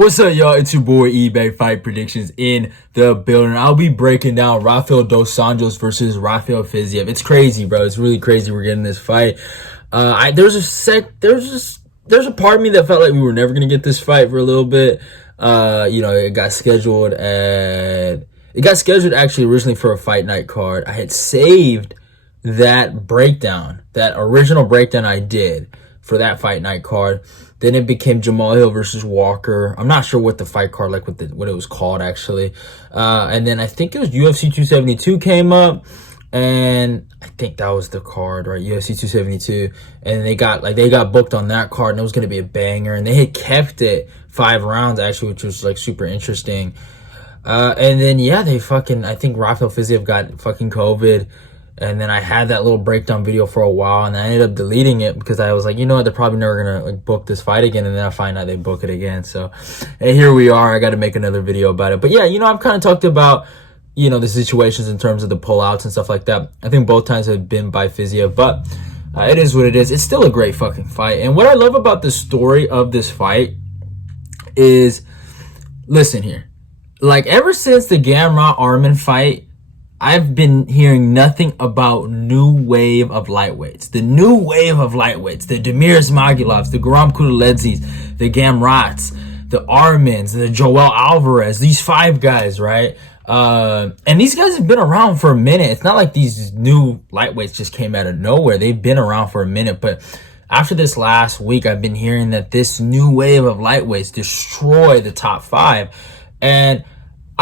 What's up, y'all? It's your boy eBay Fight Predictions in the building. I'll be breaking down Rafael dos Anjos versus Rafael Fiziev. It's crazy, bro. It's really crazy. We're getting this fight. There's a part of me that felt like we were never gonna get this fight for a little bit. It got scheduled actually originally for a fight night card. I had saved that breakdown, that original breakdown I did for that fight night card. Then it became Jamal Hill versus Walker. I'm not sure what the fight card, like what it was called actually. And then I think it was UFC 272 came up, and I think that was the card, right? UFC 272, and they got booked on that card, and it was gonna be a banger. And they had kept it 5 rounds actually, which was like super interesting. And then yeah, I think Rafael Fiziev got fucking COVID. And then I had that little breakdown video for a while, and I ended up deleting it because I was like, you know what, they're probably never gonna like book this fight again. And then I find out they book it again. So, and here we are. I got to make another video about it. But yeah, I've kind of talked about, the situations in terms of the pullouts and stuff like that. I think both times have been by Fiziev, but it is what it is. It's still a great fucking fight. And what I love about the story of this fight is, listen here, like ever since the Gamrot Arman fight, I've been hearing nothing about new wave of lightweights. The new wave of lightweights. The Damir Ismagilovs, the Guram Kudaledzis, the Gamrots, the Armans, the Joel Alvarez. These 5 guys, right? And these guys have been around for a minute. It's not like these new lightweights just came out of nowhere. They've been around for a minute. But after this last week, I've been hearing that this new wave of lightweights destroy the top 5. And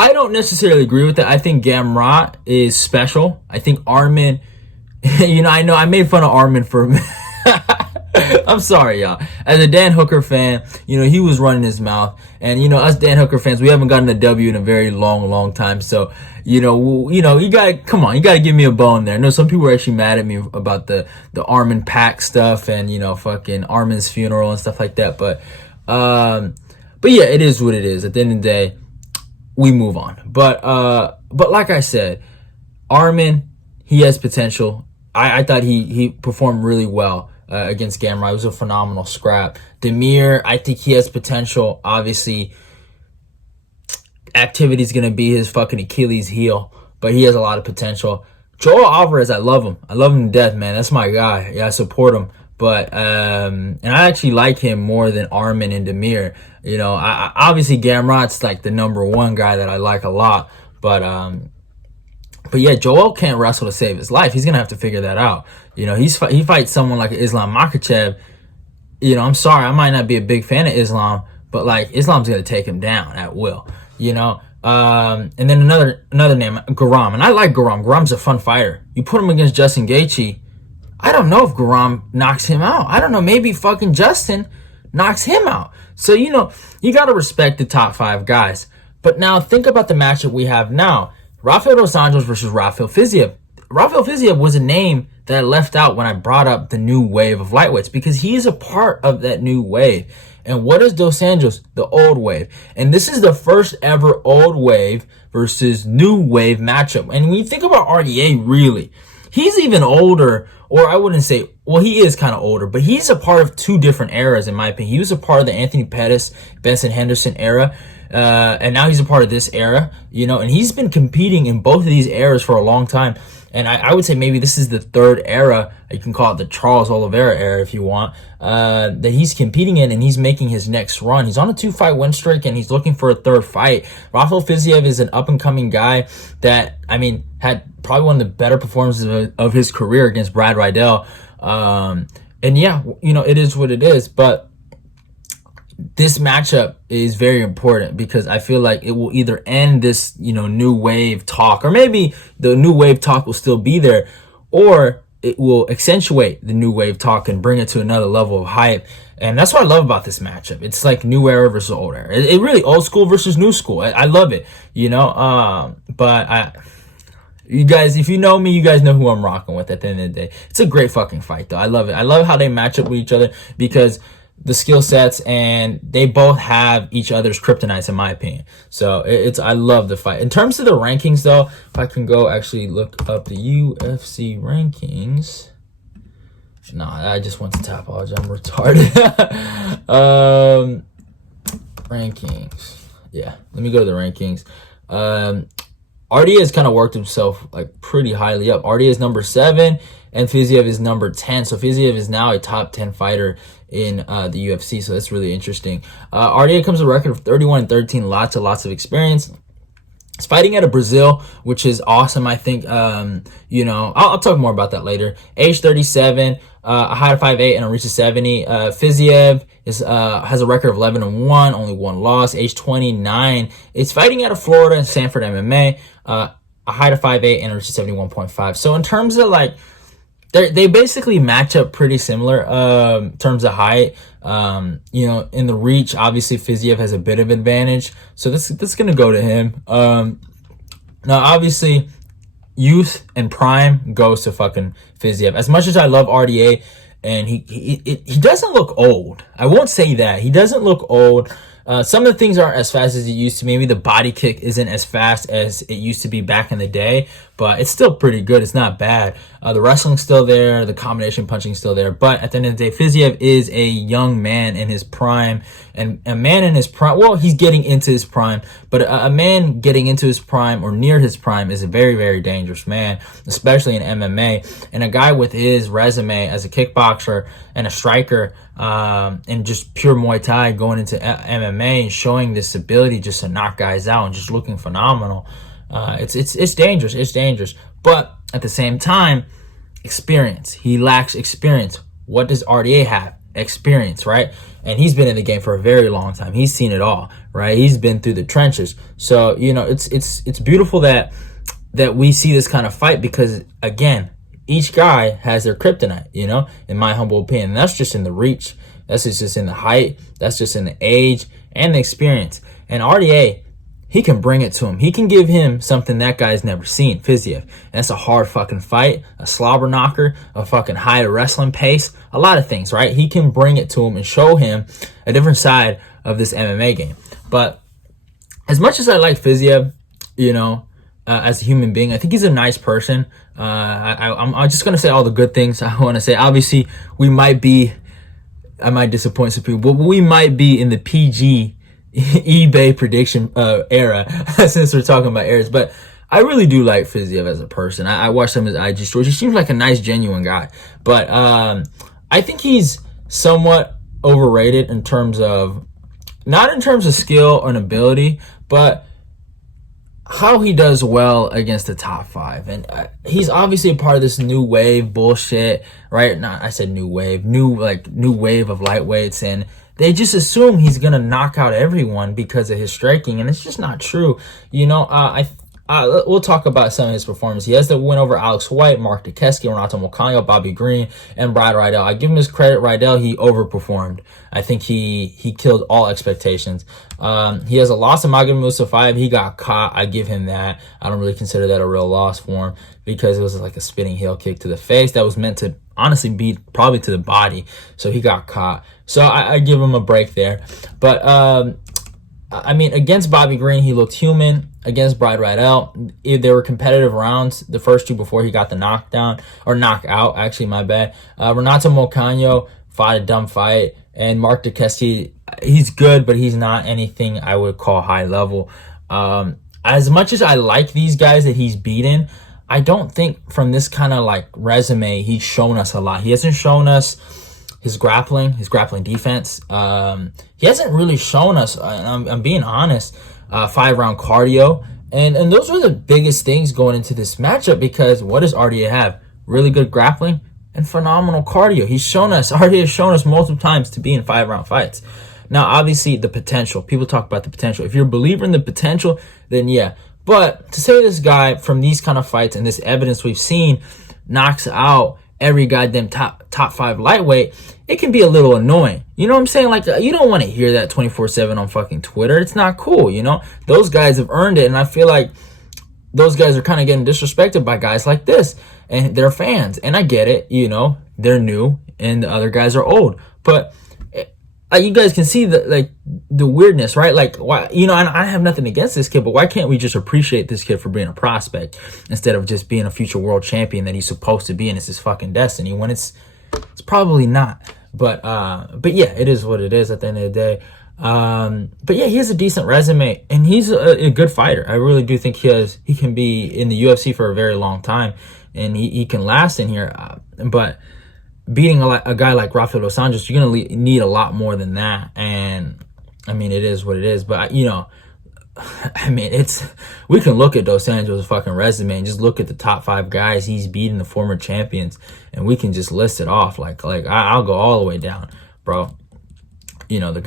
I don't necessarily agree with that. I think Gamrot is special. I think Arman, I know I made fun of Arman for a minute. I'm sorry, y'all. As a Dan Hooker fan, he was running his mouth. And, us Dan Hooker fans, we haven't gotten a W in a very long time. So, you gotta give me a bone there. I know some people are actually mad at me about the Arman Pack stuff and, fucking Arman's funeral and stuff like that. But yeah, it is what it is. At the end of the day, we move on. But like I said, Arman, he has potential. I thought he performed really well against Gamrot. It was a phenomenal scrap. Damir, I think he has potential. Obviously, activity is going to be his fucking Achilles heel, but he has a lot of potential. Joel Alvarez, I love him. I love him to death, man. That's my guy. Yeah, I support him. But and I actually like him more than Arman and Damir. I obviously Gamrot's like the #1 guy that I like a lot. But yeah, Joel can't wrestle to save his life. He's gonna have to figure that out. He fights someone like Islam Makhachev. I'm sorry, I might not be a big fan of Islam, but like Islam's gonna take him down at will. And then another name, Guram, and I like Guram. Guram's a fun fighter. You put him against Justin Gaethje, I don't know if Guram knocks him out. I don't know. Maybe fucking Justin knocks him out. So, you got to respect the top 5 guys. But now think about the matchup we have now. Rafael dos Anjos versus Rafael Fiziev. Rafael Fiziev was a name that I left out when I brought up the new wave of lightweights because he is a part of that new wave. And what is dos Anjos? The old wave. And this is the first ever old wave versus new wave matchup. And when you think about RDA, really, he's even older. Or I wouldn't say, well, he is kind of older, but he's a part of 2 different eras, in my opinion. He was a part of the Anthony Pettis, Benson Henderson era, and now he's a part of this era, and he's been competing in both of these eras for a long time. And I would say maybe this is the 3rd era. You can call it the Charles Oliveira era if you want, that he's competing in, and he's making his next run. He's on a 2-fight win streak, and he's looking for a 3rd fight. Rafael Fiziev is an up-and-coming guy that, had probably one of the better performances of his career against Brad Riddell. And yeah, it is what it is. But this matchup is very important because I feel like it will either end this, new wave talk, or maybe the new wave talk will still be there, or it will accentuate the new wave talk and bring it to another level of hype. And that's what I love about this matchup. It's like new era versus old era. It really old school versus new school. I love it, but you guys, if you know me, you guys know who I'm rocking with at the end of the day. It's a great fucking fight, though. I love it. I love how they match up with each other because the skill sets, and they both have each other's kryptonites, in my opinion. So I love the fight. In terms of the rankings, though, if I can go actually look up the UFC rankings. No, I just went to Tapology. I'm retarded. Rankings. Yeah, let me go to the rankings. RDA has kind of worked himself like pretty highly up. RDA is number 7 and Fiziev is number 10. So Fiziev is now a top 10 fighter in the UFC. So that's really interesting. RDA comes with a record of 31-13, lots of experience. He's fighting out of Brazil, which is awesome. I think, you know, I'll talk more about that later. Age 37, a height of 5'8", and a reach of 70. Fiziev has a record of 11-1, only 1 loss. Age 29. It's fighting out of Florida and Sanford MMA. A height of 5'8", and a reach of 71.5. So in terms of like, they basically match up pretty similar in terms of height. You know, in the reach, obviously Fiziev has a bit of advantage, so this is gonna go to him. Now obviously youth and prime goes to fucking Fiziev. As much as I love RDA, and he doesn't look old. I won't say that. He doesn't look old. Some of the things aren't as fast as it used to. Maybe the body kick isn't as fast as it used to be back in the day, but it's still pretty good. It's not bad. The wrestling's still there. The combination punching's still there. But at the end of the day, Fiziev is a young man in his prime. And a man in his prime, well, he's getting into his prime. But a man getting into his prime or near his prime is a very, very dangerous man, especially in MMA. And a guy with his resume as a kickboxer and a striker, and just pure Muay Thai going into MMA and showing this ability just to knock guys out and just looking phenomenal. It's dangerous. It's dangerous. But at the same time, experience. He lacks experience. What does RDA have? Experience, right? And he's been in the game for a very long time. He's seen it all, right? He's been through the trenches. So, you know, it's beautiful that we see this kind of fight because, again, each guy has their kryptonite, you know, in my humble opinion. And that's just in the reach. That's just in the height. That's just in the age and the experience. And RDA, he can bring it to him. He can give him something that guy's never seen, Fiziev. And that's a hard fucking fight, a slobber knocker, a fucking high wrestling pace, a lot of things, right? He can bring it to him and show him a different side of this MMA game. But as much as I like Fiziev, you know, as a human being, I think he's a nice person. I'm just going to say all the good things I want to say. Obviously, I might disappoint some people, but we might be in the PG eBay prediction era since we're talking about eras. But I really do like Fiziev as a person. I watched some of his IG stories. He seems like a nice, genuine guy. But I think he's somewhat overrated in terms of, not in terms of skill or ability, but how he does well against the top 5. And he's obviously a part of this new wave bullshit, right? Not, I said new wave of lightweights, and they just assume he's gonna knock out everyone because of his striking, and it's just not true. You know, we'll talk about some of his performance. He has the win over Alex White, Mark Dukesky, Renato Moicano, Bobby Green, and Brad Riddell. I give him his credit. Riddell, he overperformed. I think he killed all expectations. He has a loss to Magomed Mustafayev. He got caught. I give him that. I don't really consider that a real loss for him because it was like a spinning heel kick to the face that was meant to honestly be probably to the body. So he got caught. So I give him a break there. But I mean, against Bobby Green, he looked human. Against Brad Riddell, there were competitive rounds, the first 2 before he got the knockdown, or knockout, actually, my bad. Renato Moicano fought a dumb fight, and Mark Dukesky, he's good, but he's not anything I would call high level. As much as I like these guys that he's beaten, I don't think from this kind of like resume, he's shown us a lot. He hasn't shown us his grappling defense. He hasn't really shown us, and I'm being honest, 5-round cardio. And those are the biggest things going into this matchup, because what does RDA have? Really good grappling and phenomenal cardio. RDA has shown us multiple times to be in 5-round fights. Now, obviously, the potential. People talk about the potential. If you're a believer in the potential, then yeah. But to say this guy from these kind of fights and this evidence we've seen knocks out every goddamn top 5 lightweight, it can be a little annoying. You know what I'm saying? Like, you don't want to hear that 24/7 on fucking Twitter. It's not cool, you know? Those guys have earned it, and I feel like those guys are kind of getting disrespected by guys like this, and they're fans. And I get it, you know, they're new, and the other guys are old. But you guys can see the weirdness, right? Like, why, you know, and I have nothing against this kid, but why can't we just appreciate this kid for being a prospect instead of just being a future world champion that he's supposed to be, and it's his fucking destiny, when it's probably not. But yeah, it is what it is at the end of the day. But yeah, he has a decent resume, and he's a good fighter. I really do think he can be in the UFC for a very long time, and he can last in here. But beating a guy like Rafael dos Anjos, you're gonna need a lot more than that. And I mean, it is what it is. But I mean, we can look at Dos Anjos' fucking resume and just look at the top 5 guys he's beaten, the former champions, and we can just list it off. I'll go all the way down, bro. The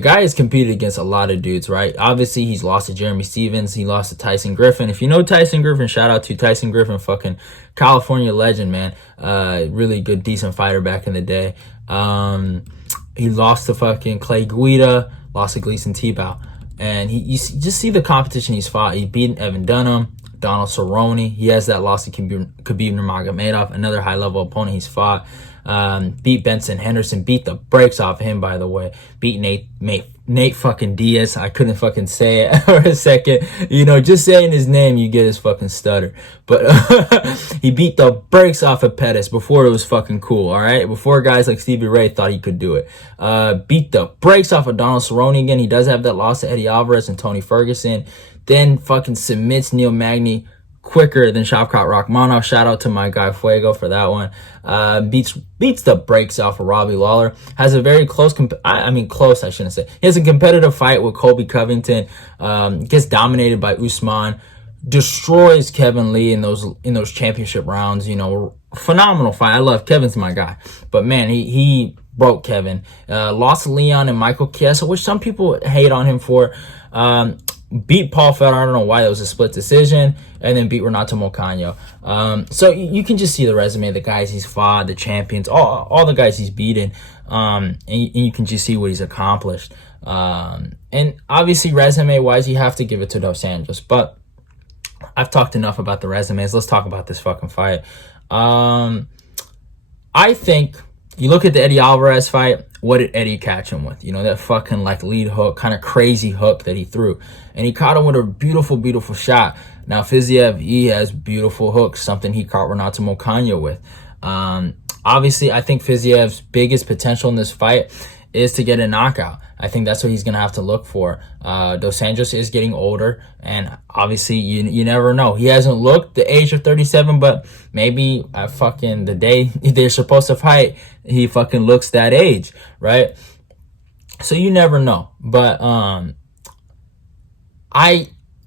guy has competed against a lot of dudes, right? Obviously, he's lost to Jeremy Stevens. He lost to Tyson Griffin. If you know Tyson Griffin, shout out to Tyson Griffin, fucking California legend, man. Really good, decent fighter back in the day. He lost to fucking Clay Guida, lost to Gleason Tebow. And you just see the competition he's fought. He's beaten Evan Dunham, Donald Cerrone. He has that loss to Khabib Nurmagomedov, another high-level opponent he's fought. Beat Benson Henderson, beat the brakes off him, by the way. Beat Nate fucking Diaz. I couldn't fucking say it for a second. Just saying his name, you get his fucking stutter. But he beat the brakes off of Pettis before it was fucking cool, all right? Before guys like Stevie Ray thought he could do it. Beat the brakes off of Donald Cerrone again. He does have that loss to Eddie Alvarez and Tony Ferguson. Then fucking submits Neil Magny quicker than Shavkat Rakhmonov. Shout out to my guy Fuego for that one. Beats the brakes off of Robbie Lawler. Has a very close, close, I shouldn't say. He has a competitive fight with Colby Covington. Gets dominated by Usman. Destroys Kevin Lee in those championship rounds. Phenomenal fight. I love Kevin's my guy. But man, he broke Kevin. Lost Leon and Michael Chiesa, which some people hate on him for. Beat Paul Felder. I don't know why that was a split decision. And then beat Renato Moicano. So you can just see the resume, the guys he's fought, the champions, all the guys he's beaten. And you can just see what he's accomplished. And obviously, resume-wise, you have to give it to Dos Anjos. But I've talked enough about the resumes. Let's talk about this fucking fight. I think you look at the Eddie Alvarez fight. What did Eddie catch him with? That fucking lead hook, kind of crazy hook that he threw. And he caught him with a beautiful, beautiful shot. Now, Fiziev, he has beautiful hooks, something he caught Renato Moicano with. Obviously, I think Fiziev's biggest potential in this fight is to get a knockout. I think that's what he's going to have to look for. Dos Anjos is getting older, and obviously you never know. He hasn't looked the age of 37, but maybe at fucking the day they're supposed to fight, he fucking looks that age, right? So you never know. But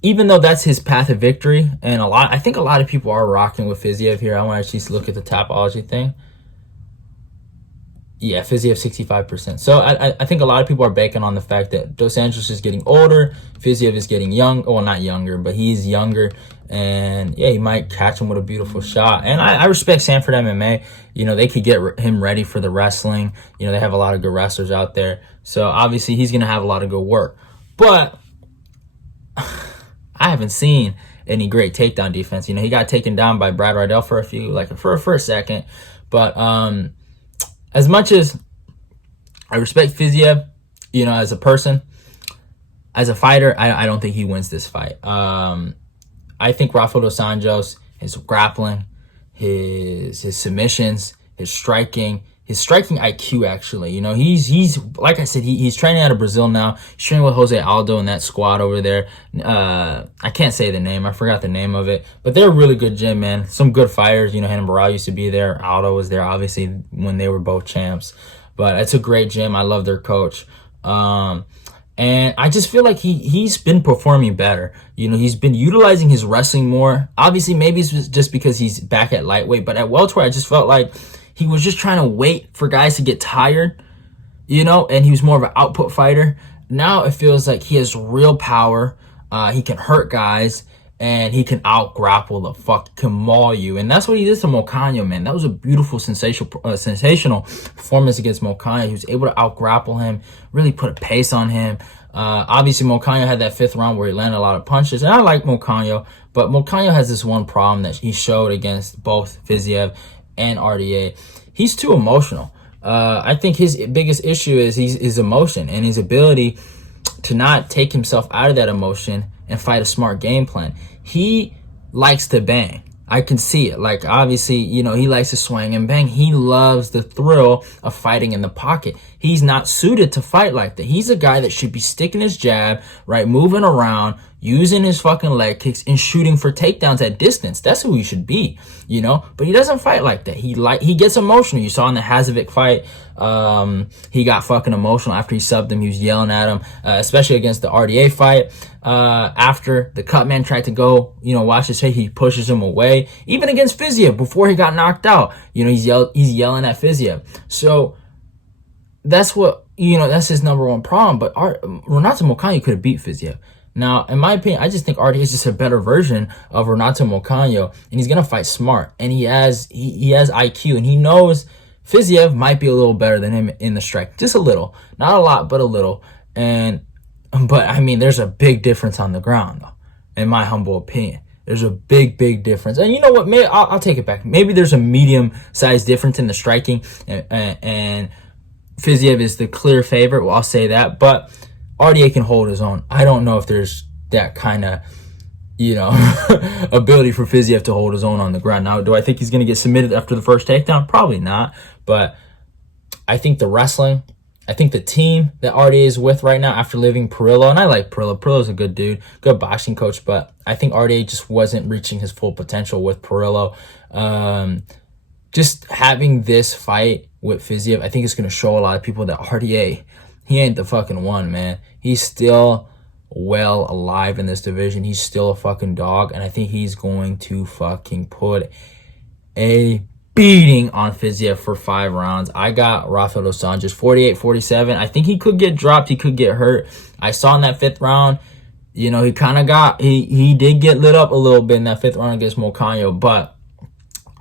even though that's his path of victory, and I think a lot of people are rocking with Fiziev here. I want to actually look at the Tapology thing. Yeah, Fiziev 65%. So I think a lot of people are banking on the fact that Dos Anjos is getting older, Fiziev is getting young. Well, not younger, but he's younger. And yeah, he might catch him with a beautiful shot. And I respect Sanford MMA. They could get him ready for the wrestling. They have a lot of good wrestlers out there. So obviously he's going to have a lot of good work. But I haven't seen any great takedown defense. He got taken down by Brad Riddell for a second. But as much as I respect Fiziev, as a person, as a fighter, I don't think he wins this fight. I think Rafael dos Anjos, his grappling, his submissions, his striking IQ, actually. He's like I said, he's training out of Brazil now. He's training with Jose Aldo and that squad over there. I can't say the name. I forgot the name of it. But they're a really good gym, man. Some good fighters. Hannah Barral used to be there. Aldo was there, obviously, when they were both champs. But it's a great gym. I love their coach. And I just feel like he's been performing better. He's been utilizing his wrestling more. Obviously, maybe it's just because he's back at lightweight. But at welterweight, I just felt like he was just trying to wait for guys to get tired, and he was more of an output fighter. Now it feels like he has real power. He can hurt guys, and he can out-grapple the fuck, can maul you. And that's what he did to Moicano, man. That was a beautiful, sensational performance against Moicano. He was able to out-grapple him, really put a pace on him. Obviously, Moicano had that 5th round where he landed a lot of punches. And I like Moicano, but Moicano has this one problem that he showed against both Fiziev and RDA. He's too emotional. I think his biggest issue is his emotion and his ability to not take himself out of that emotion and fight a smart game plan. He likes to bang. I can see it. Like, obviously, you know, he likes to swing and bang. He loves the thrill of fighting in the pocket. He's not suited to fight like that. He's a guy that should be sticking his jab, right, moving around, using his fucking leg kicks and shooting for takedowns at distance. That's who he should be, you know? But he doesn't fight like that. He gets emotional. You saw in the Hazovic fight, he got fucking emotional after he subbed him. He was yelling at him, especially against the RDA fight. After the Cutman tried to go, you know, watch his head, he pushes him away. Even against Fiziev, before he got knocked out, you know, he's yelling at Fiziev. So that's what, you know, that's his number one problem. But Renato Moicano could have beat Fiziev. Now, in my opinion, I just think RDA is just a better version of Renato Moicano, and he's gonna fight smart, and he has IQ, and he knows Fiziev might be a little better than him in the strike, just a little, not a lot, but a little. But I mean, there's a big difference on the ground, though, in my humble opinion. There's a big difference, and you know what? Maybe I'll take it back. Maybe there's a medium-sized difference in the striking, and Fiziev is the clear favorite. Well, I'll say that, but RDA can hold his own. I don't know if there's that kind of, you know, ability for Fiziev to hold his own on the ground. Now, do I think he's going to get submitted after the first takedown? Probably not. But I think the wrestling, I think the team that RDA is with right now after leaving Perillo, and I like Perillo. Perillo's a good dude, good boxing coach, but I think RDA just wasn't reaching his full potential with Perillo. Just having this fight with Fiziev, I think it's going to show a lot of people that RDA, he ain't the fucking one, man. He's still well alive in this division. He's still a fucking dog, and I think he's going to fucking put a beating on Fiziev for 5 rounds. I got Rafael dos Anjos 48-47. I think he could get dropped. He could get hurt. I saw in that 5th round, you know, he kind of got, he did get lit up a little bit in that 5th round against Moicano, but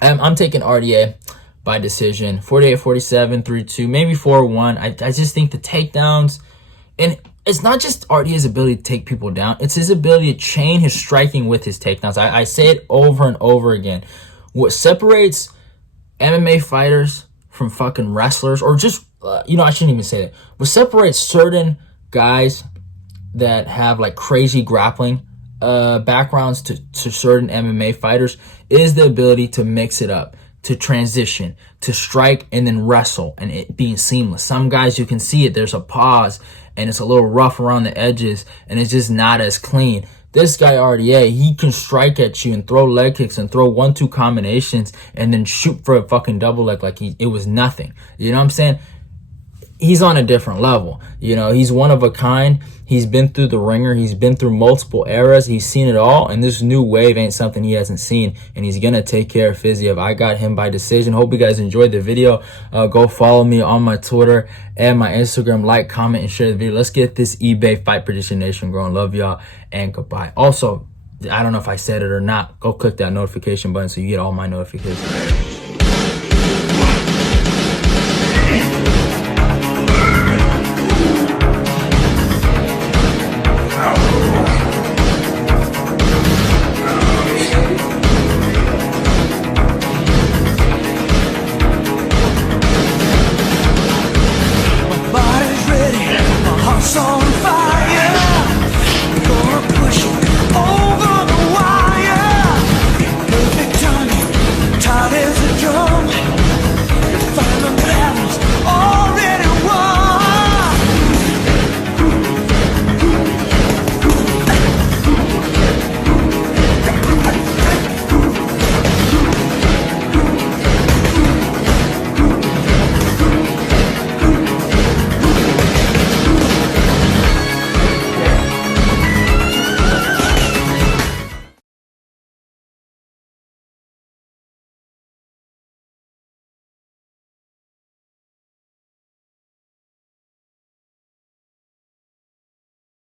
I'm taking RDA by decision, 48-47, 3-2, maybe 4-1. I just think the takedowns, and it's not just RDA's ability to take people down, it's his ability to chain his striking with his takedowns. I say it over and over again. What separates MMA fighters from fucking wrestlers, or just, you know, I shouldn't even say that. What separates certain guys that have like crazy grappling backgrounds to certain MMA fighters is the ability to mix it up, to transition, to strike and then wrestle, and it being seamless. Some guys, you can see it, there's a pause and it's a little rough around the edges and it's just not as clean. This guy RDA, he can strike at you and throw leg kicks and throw 1-2 combinations and then shoot for a fucking double leg like it was nothing. You know what I'm saying? He's on a different level. You know, he's one of a kind. He's been through the ringer. He's been through multiple eras. He's seen it all. And this new wave ain't something he hasn't seen. And he's going to take care of Fiziev. I got him by decision. Hope you guys enjoyed the video. Go follow me on my Twitter and my Instagram. Like, comment, and share the video. Let's get this eBay Fight Prediction Nation growing. Love y'all and goodbye. Also, I don't know if I said it or not. Go click that notification button so you get all my notifications.